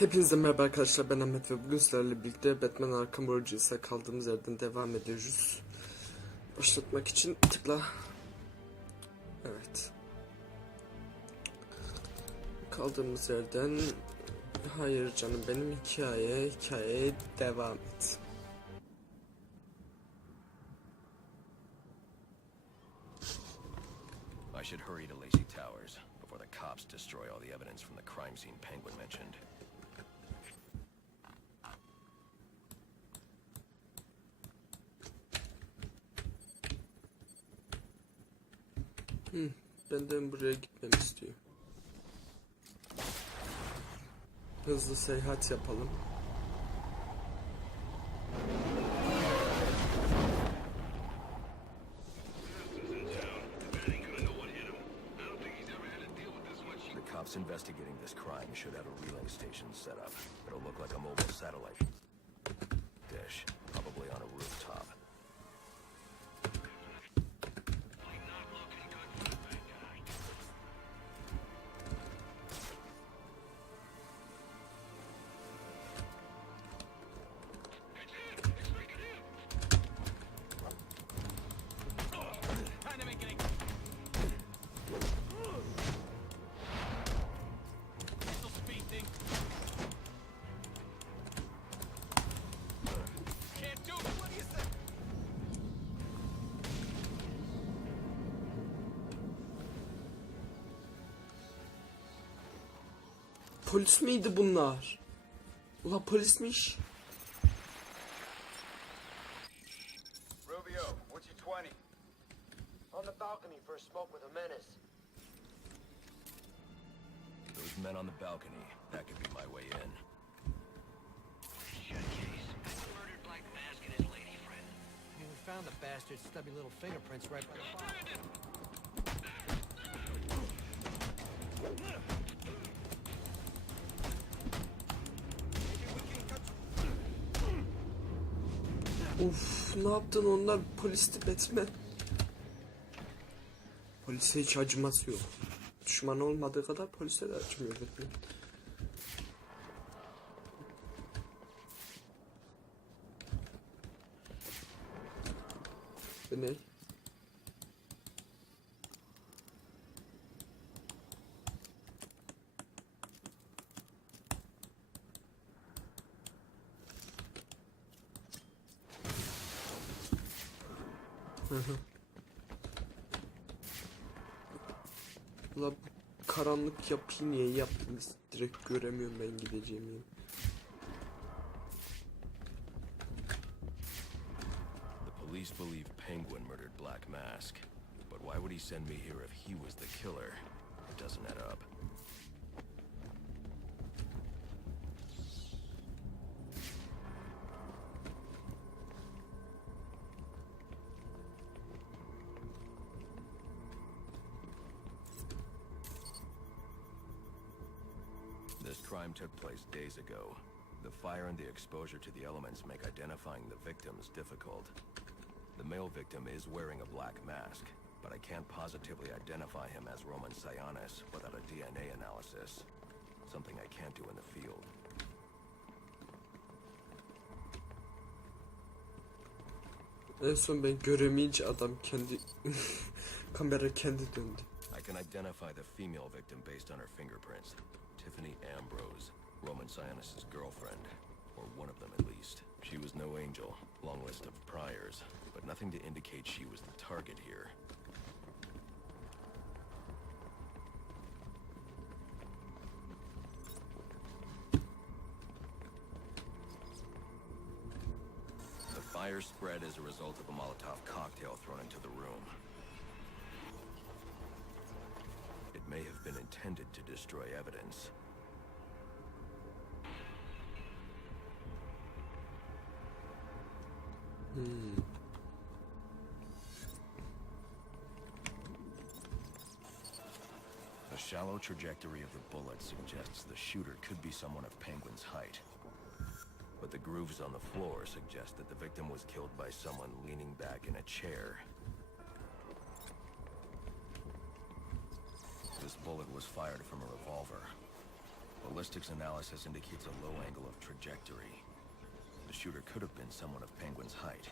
Hepinize merhaba arkadaşlar, ben Ahmet ve bugün sizlerle birlikte Batman Arkham Origins'e kaldığımız yerden devam ediyoruz. Başlatmak için tıkla. Evet. Kaldığımız yerden, hayır canım benim, hikayeye devam et. I should hurry to Lacey Towers before the cops destroy all the evidence from the crime scene Penguin mentioned. Benden buraya gitmemi istiyor. Hızlı seyahat yapalım. The cops investigating this crime should have a relay station set up. It'll look like a mobile satellite dish, probably on a rooftop. Polis miydi bunlar? Ulan polismiş. Rubio, what's your 20? On the balcony for a smoke with a menace. Those men on the balcony, that could be my way in. Shut case. Murdered Black Mask and his lady friend. We found the bastard's stubby little fingerprints right by the fire. Uf, ne yaptın, onlar polisti Batman. Polise hiç acıması yok. Düşman olmadığı kadar polise de acımıyor Batman. Bu ne? Ulan bu karanlık yapıyı niye yaptınız? Direkt göremiyorum ben gideceğimi. The police believe Penguin murdered Black Mask, but why would he send me here if he was the killer? It doesn't add up. This crime took place days ago. The fire and the exposure to the elements make identifying the victims difficult. The male victim is wearing a black mask, but I can't positively identify him as Roman Sionis without a DNA analysis. Something I can't do in the field. En son ben göremeyince adam kendi kamera kendi döndü. I can identify the female victim based on her fingerprints. Tiffany Ambrose, Roman Sionis' girlfriend, or one of them at least. She was no angel, long list of priors, but nothing to indicate she was the target here. The fire spread as a result of a Molotov cocktail thrown into the room. It may have been intended to destroy evidence. The shallow trajectory of the bullet suggests the shooter could be someone of Penguin's height. But the grooves on the floor suggest that the victim was killed by someone leaning back in a chair. This bullet was fired from a revolver. Ballistics analysis indicates a low angle of trajectory. The shooter could have been someone of Penguin's height,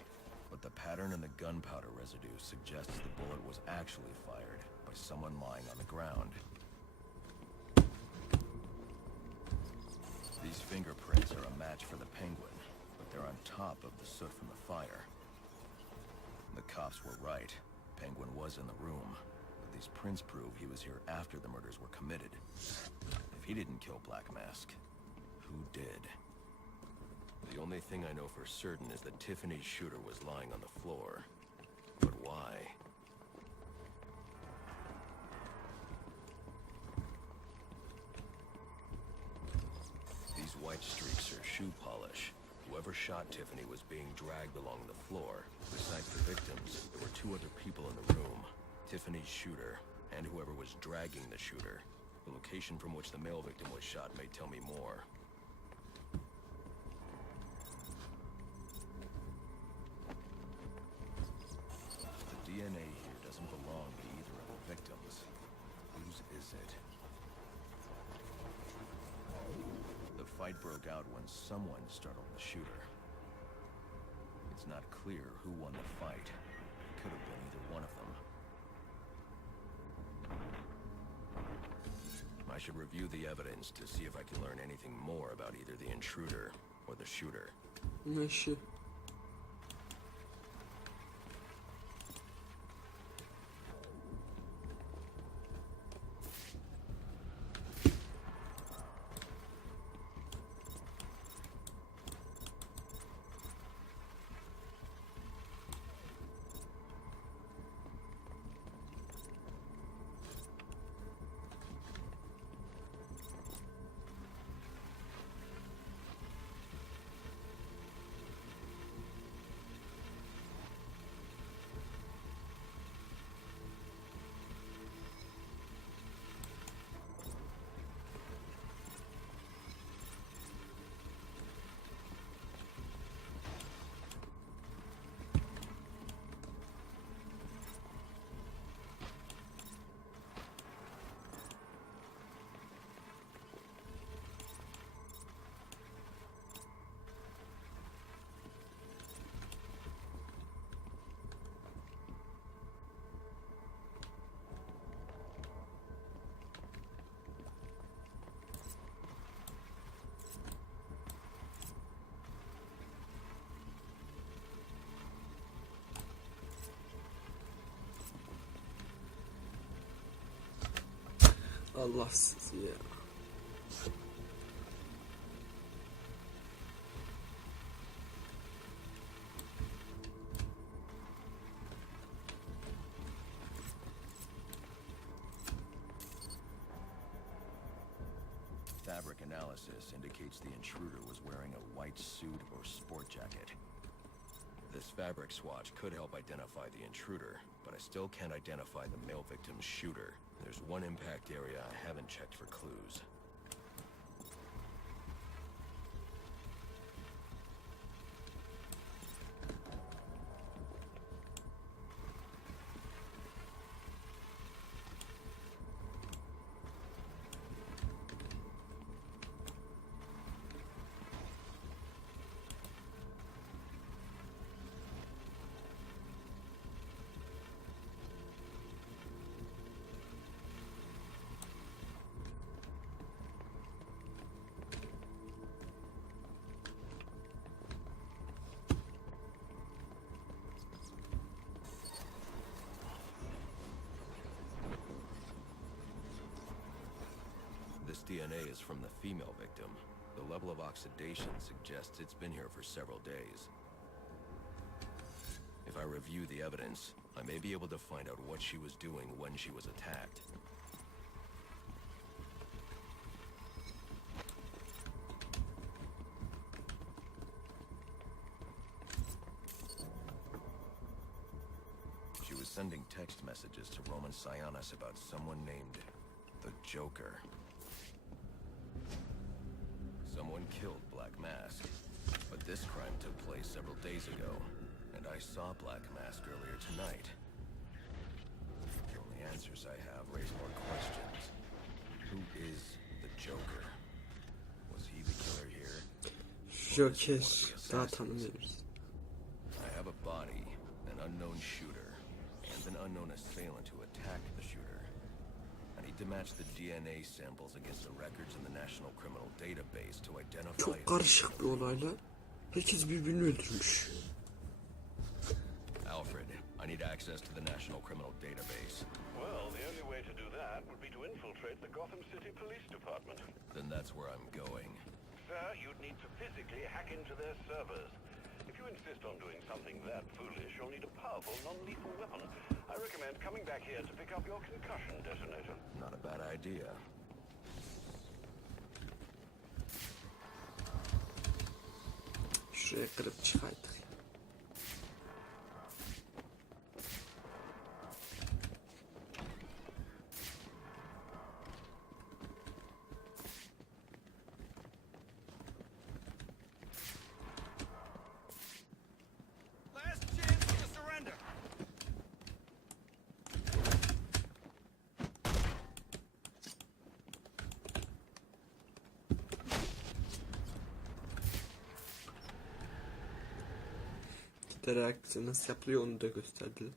but the pattern in the gunpowder residue suggests the bullet was actually fired by someone lying on the ground. These fingerprints are a match for the Penguin, but they're on top of the soot from the fire. The cops were right. Penguin was in the room, but these prints prove he was here after the murders were committed. If he didn't kill Black Mask, who did? The only thing I know for certain is that Tiffany's shooter was lying on the floor. But why? These white streaks are shoe polish. Whoever shot Tiffany was being dragged along the floor. Besides the victims, there were two other people in the room. Tiffany's shooter, and whoever was dragging the shooter. The location from which the male victim was shot may tell me more. The DNA here doesn't belong to either of the victims. Whose is it? The fight broke out when someone startled the shooter. It's not clear who won the fight. It could have been either one of them. I should review the evidence to see if I can learn anything more about either the intruder or the shooter. ماشي. Allah sizi ya. Fabric analysis indicates the intruder was wearing a white suit or sport jacket. This fabric swatch could help identify the intruder, but I still can't identify the male victim's shooter. There's one impact area I haven't checked for clues. This DNA is from the female victim. The level of oxidation suggests it's been here for several days. If I review the evidence, I may be able to find out what she was doing when she was attacked. She was sending text messages to Roman Sionis about someone named the Joker. Someone killed Black Mask, but this crime took place several days ago, and I saw Black Mask earlier tonight. The only answers I have raise more questions. Who is the Joker? Joker daha tanımıyoruz. I have a body, an unknown shooter, and an unknown assailant who attacked the shooter. I need to match the DNA samples against the records in the National Criminal Database to identify. Çok karışık bir olayla herkes birbirini öldürmüş. Alfred, I need access to the National Criminal Database. Well, the only way to do that would be to infiltrate the Gotham City Police Department. Then that's where I'm going. Sir, you'd need to physically hack into their servers. If you insist on doing something that foolish, you'll need a powerful, non-lethal weapon. I recommend coming back here to pick up your concussion detonator. Not a bad idea. Şuraya kırıp çıkardık. Last chance to surrender. Reaksiyon nasıl yapılıyor onu da gösterdiler.